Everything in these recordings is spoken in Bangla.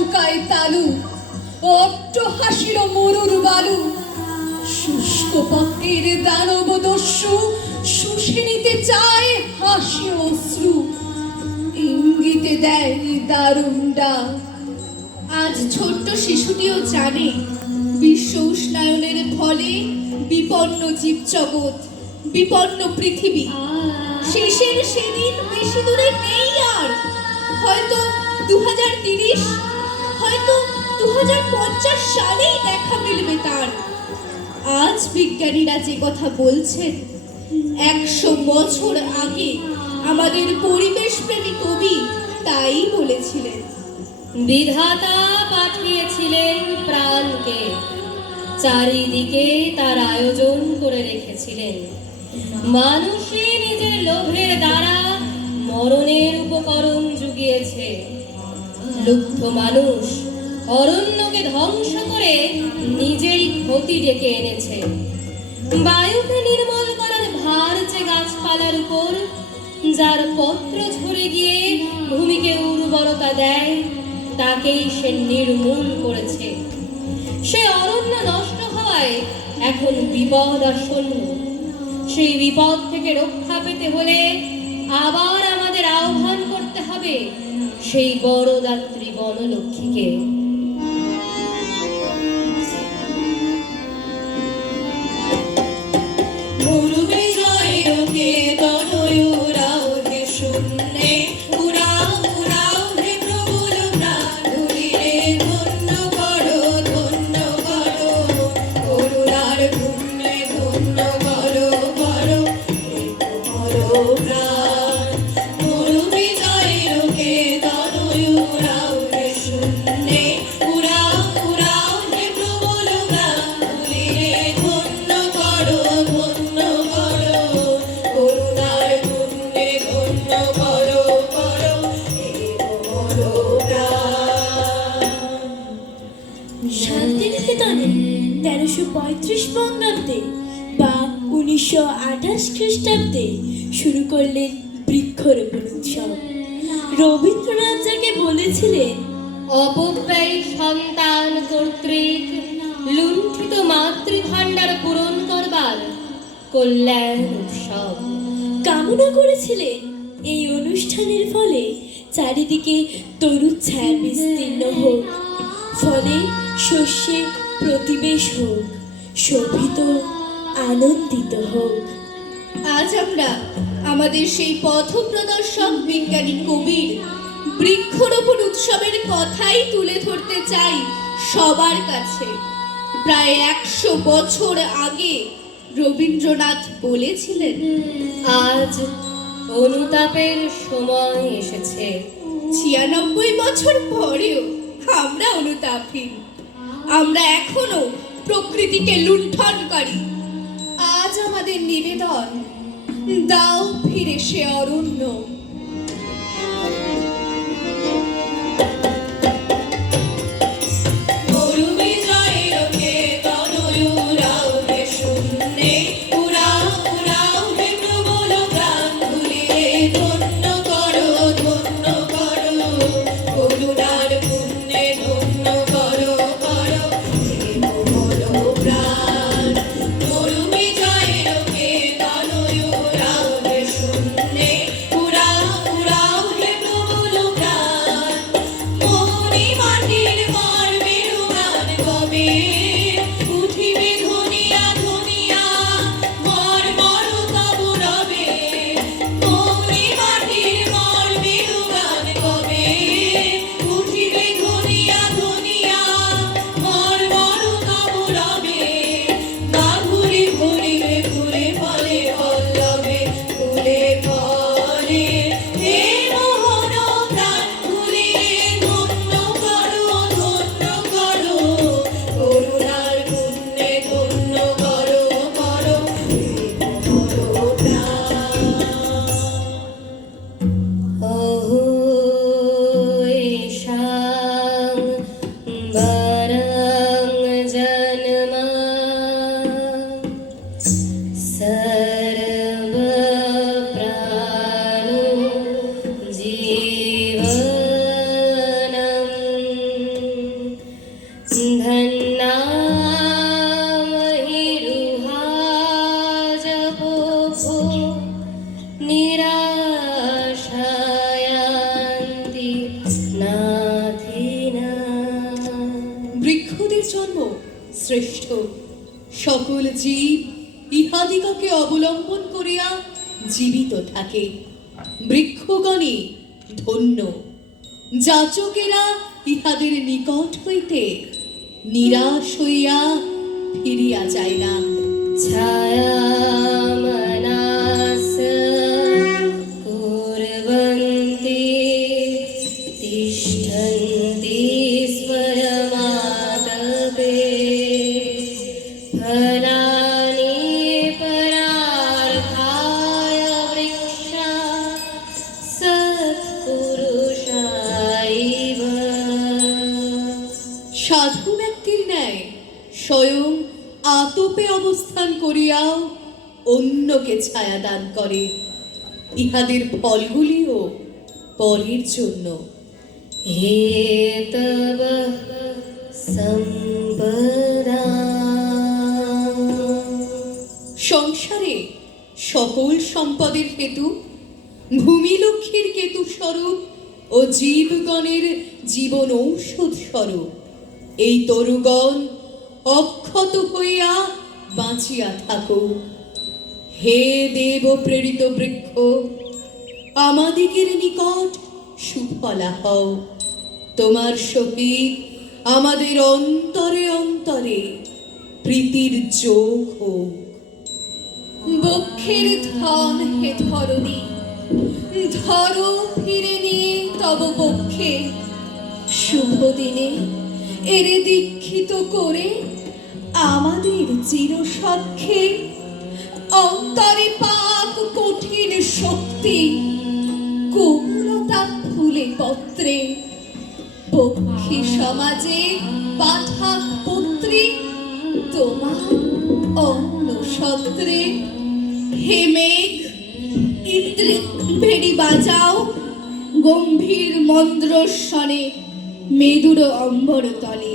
লুকায় তালু, অট্ট হাসির মরুর বালু, শুষ্ক পথের দানব দস্যু শুষে নিতে চায় হাসি অশ্রু, ইঙ্গিতে দেয় দারুণ ডাক। আজ ছোট্ট শিশুটিও জানে বিশ্ব উষ্ণায়নের ফলে বিপন্ন জীবজগৎ, বিপন্ন পৃথিবী। শেষের সেদিন বেশি দূরে নেই আর, হয়তো 2030, হয়তো 2050 সালেই দেখা মিলবে তার। আজ বিজ্ঞানীরা যে কথা বলছেন 100 বছর আগে আমাদের পরিবেশ প্রেমী কবি তাই বলেছিলেন। বিধাতা পাঠিয়েছিলেন প্রাণকে, চারিদিকে তার আয়োজন করে রেখেছিলেন। মানুষে নিজের লোভের দ্বারা মরণের উপকরণ জুগিয়েছে। লুব্ধ মানুষ অরণ্যকে ধ্বংস করে নিজেই ক্ষতি ডেকে এনেছে। বায়ুকে নির্মল করার ভার যে গাছপালার উপর, যার পত্র ঝরে গিয়ে ভূমিকে উর্বরতা দেয়, তাকেই সে নির্মূল করেছে। সে অরণ্য নষ্ট হওয়ায় এখন বিপদ আসন্ন। সেই বিপদ থেকে রক্ষা পেতে হলে আবার আমাদের আহ্বান করতে হবে সেই বড় দাত্রী বনলক্ষ্মীকে। শান্তিনিকেতনে 1335 বঙ্গাব্দে বা 1928 খ্রিস্টাব্দে শুরু করলেন বৃক্ষরোপণ উৎসব। রবীন্দ্রনাথ যাকে বলেছিলেন অপব্যয়ী সন্তান কর্তৃক লুণ্ঠিত মাতৃভাণ্ডার পূরণ করবার কল্যাণ উৎসব, কামনা করেছিলেন এই অনুষ্ঠানের ফলে চারিদিকে তরুণ ছায়া বিস্তীর্ণ হোক, ফলে শস্যে প্রতিবেশ হোক, শোভিত আনন্দিত হোক। আজ আমরা আমাদের সেই পথ প্রদর্শক বিজ্ঞানী কবির বৃক্ষরোপণ উৎসবের কথাই তুলে ধরতে চাই সবার কাছে। প্রায় 100 বছর আগে রবীন্দ্রনাথ বলেছিলেন, আজ অনুতাপের সময় এসেছে। 96 বছর পরেও আমরা অনুতাপহীন, আমরা এখনো প্রকৃতিকে লুণ্ঠনকারী। আজ আমাদের নিবেদন, দাও ফিরে সে অরণ্য। জন্ম শ্রেষ্ঠ। সকল জীব ইহাদিগকে অবলম্বন করিয়া জীবিত থাকে। বৃক্ষগণে ধন্য, যাচকেরা ইহাদের নিকট হইতে নিরাশ হইয়া ফিরিয়া যায় না। ছায়া মনাস কুর্বন্তি তিষ্ঠন্তি স্বয়মাদবে ফলানি পরার্থায় বৃক্ষা সৎপুরুষাইব। সাধু ব্যক্তির ন্যায় স্বয়ং আতপে অবস্থান করিয়াও অন্যকে ছায়া দান করে। ইহাদের ফলগুলিও পরের জন্য। হে তব সম্পদা। সংসারে সকল সম্পদের হেতু ভূমিলক্ষ্মীর কেতু স্বরূপ ও জীবগণের জীবন ঔষধ স্বরূপ এই তরুগণ অক্ষত হইয়া বাঁচিয়া থাকুক। হে দেব প্রেরিত বৃক্ষ, আমাদিগের নিকট সুফলা হও। তোমার সহিত আমাদের অন্তরে অন্তরে প্রীতির যোগ হোক। বক্ষের ধন হে ধরণী, ধরো ফিরে নিয়ে তব বক্ষে। শুভ দিনে এরে দীক্ষিত করে আমাদের চিরসখ্যে। অন্তরে পাক কঠিন শক্তি, কোমলতা ফুলে পত্রে। পক্ষী সমাজে পাঠাক পুত্রী, তোমার অন্ন সত্রে। হে মেঘ, ইন্দ্রের ভেড়ি বাজাও গম্ভীর মন্দ্রস্বনে মেদুর অম্বর তলে।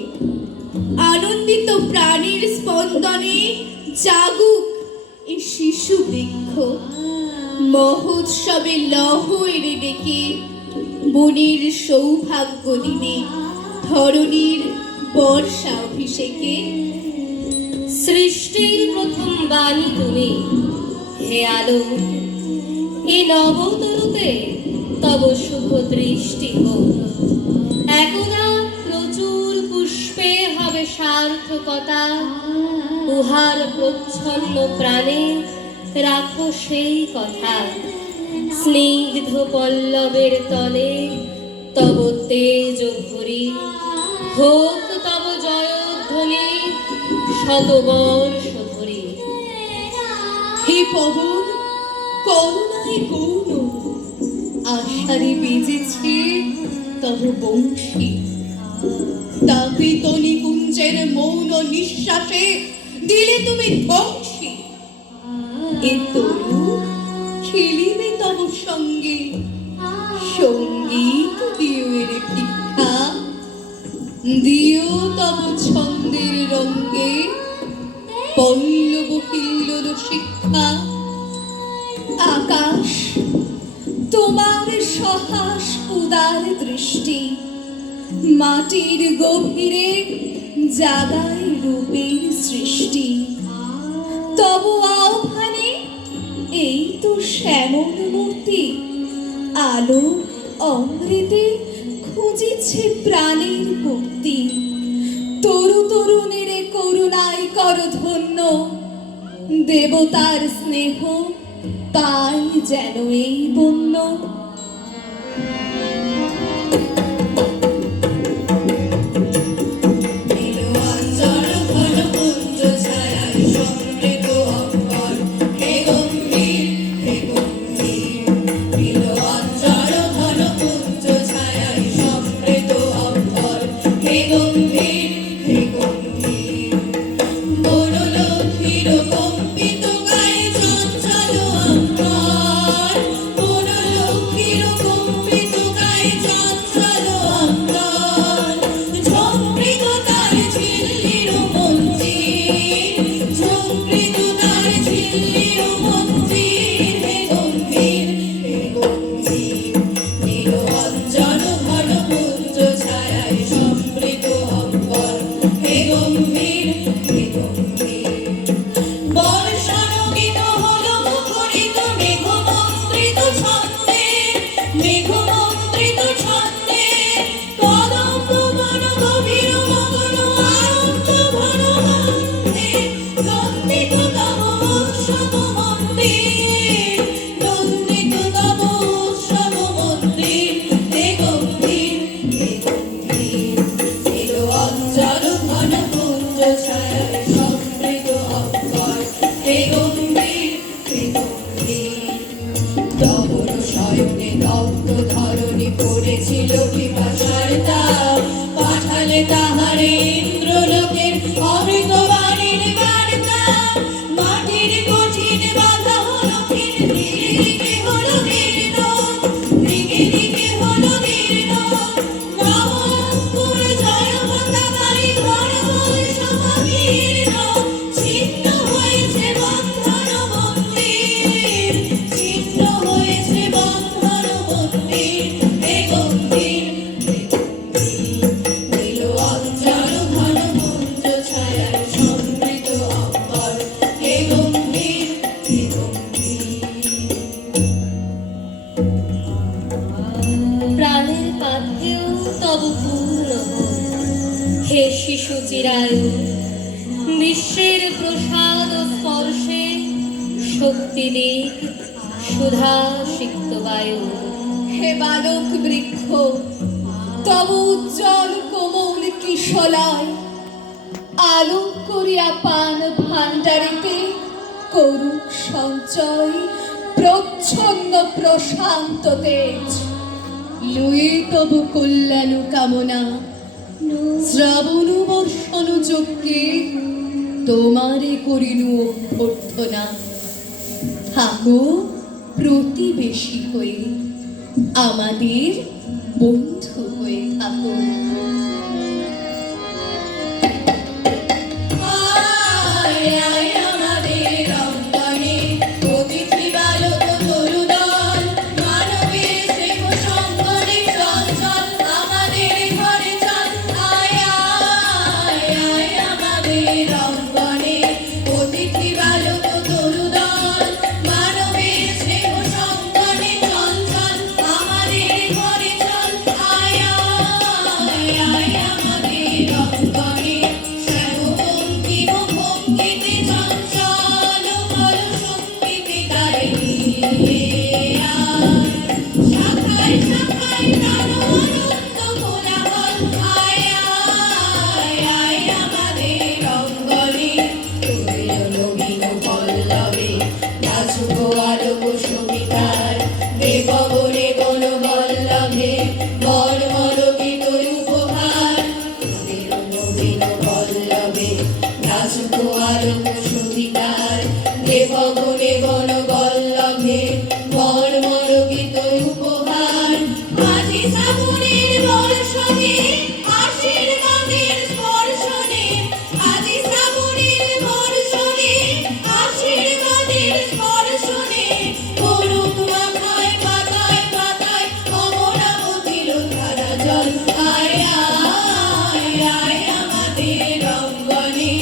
আনন্দিত প্রাণীর স্পন্দনে জাগুক এই শিশু বৃক্ষ। মহোৎসবে লহ এরে ডেকে বনের সৌভাগ্য দিনে ধরণীর বর্ষা অভিষেকে। সৃষ্টির প্রথম বাণী তুমি, হে আলো। এ নবতরুতে তব শুভ দৃষ্টি হোক। একদা প্রচুর পুষ্পে হবে সার্থকতা। উহার প্রচ্ছন্ন প্রাণে রাখো সেই কথা। স্নিগ্ধ পল্লবের তলে তব তেজ ভরি হোক তব জয়ধ্বনি শতবর্ষ ধরি। হে পবন, করুণায় গৌণ আষাঢ়ে বেজেছে তব বংশী। তাপিত নিকুঞ্জের মৌন নিঃশ্বাসে দিলে তুমি ধ্বংসী। এ তরু খেলিবে তব সঙ্গে, সঙ্গীত দিও এর ভিক্ষা। দিও তব ছন্দের রঙ্গে পল্লব কিল্লোল শিক্ষা। আকাশ, তোমার সহাস উদার দৃষ্টি মাটির গভীরে জাগায় রূপের সৃষ্টি। তব আহ্বানে এই তো শ্যামল মূর্তি আলো অমৃতে খুঁজিছে প্রাণের পূর্তি। তরু তরুণের করুণায় কর ধন্য, দেবতার স্নেহ পাই যেন এই বন্য। কম্পিত গায়ে চঞ্চল অঙ্গন, তাহারে ইন্দ্রলোকের অমৃত বাণীর বার্তা। মাটির কঠিন বাধা হলো ক্ষীণ, ধীরে ধীরে হলো দীর্ণ, দিকে দিকে হলো দীর্ণ। নবঙ্কুর জয় পতাকায় ধর্মর সমাকীর্ণ। ছিন্ন হয়েছে বন্ধন মন্দির, ছিন্ন হয়েছে বন্ধন মন্দির। এ গম্ভীর নীল অঞ্চল ঘন মঞ্চ ছায়ার সমৃত অম্বর। এ গম্ভীর, এ গম্ভীর। প্রাণের পাথেও তব পূর্ণ হোক, হে শিশু চিরায়ু। বিশ্বের প্রসাদ স্পর্শে শক্তি দিক সুধা সিক্ত বায়ু। হে বালক বৃক্ষ, তব উজ্জ্বল কোমল কিশলয় আলোক করিয়া পান ভাণ্ডারিতে করুক সঞ্চয় প্রচ্ছন্ন প্রশান্ত তেজ। লুয়ে তব কল্যাণ কামনা, শ্রাবণ বর্ষণ যজ্ঞে তোমারে করিনু অভ্যর্থনা। থাকো প্রতিবেশী হয়ে, আমাদের বন্ধু হয়ে থাকো। আয় আয় আমাদের অঙ্গনে, অতিথি বালক তরুদল, মানবের স্নেহ সঙ্গনে চল চল আমাদের ঘরে চল। আয় আয় আয় আমাদের অঙ্গনে, অতিথি বালক তরুদল, মানবের স্নেহ সঙ্গনে চল চল আমাদের ঘরে চল। আয় আয় আয় আমাদের অঙ্গনে, শ্যামবঙ্কিম ভঙ্গিতে চঞ্চল বল সঙ্গীতে গাইনি। আয় শাখায় শাখায় প্রাণ আনন্দ কোলাহল। আয় আয় আয় আমাদের অঙ্গনে, তোদের নবীন পল্লবে নাচুক আলোক সমিতার। দেব বলে বন বল্লভে মর্মর গীত উপহার। তোদের নবীন পল্লবে নাচুক আলোক সমিতার। দেব বলে বন বল্লভে মর্মর গীত উপহার। আজি শ্রাবণের বর্ষণে আশীর্বাদের স্পর্শনে, আজি শ্রাবণের বর্ষণে আশীর্বাদের স্পর্শনে করুক মাথায় পাতায় পাতায় অমরাবতীর ধারা জল। আয় আয় আয় আমাদের অঙ্গনে,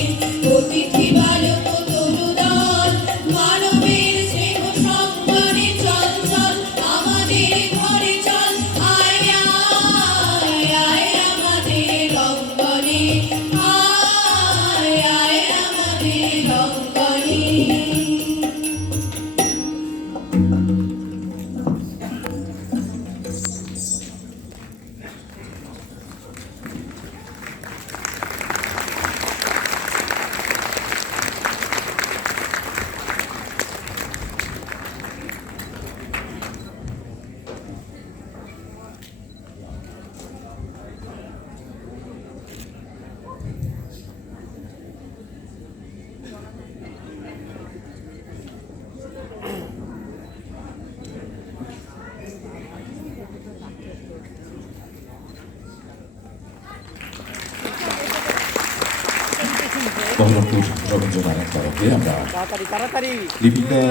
অতিথি বালক তরুদল, মানবের স্নেহ সঙ্গনে চল চল আমাদের ঘরে চল। আয় আয় আয় আমাদের অঙ্গনে, আয় আয় আমাদের অঙ্গনে। বহরমপুর রবীন্দ্র নারায়ণ তরফে আমরা লিপিকা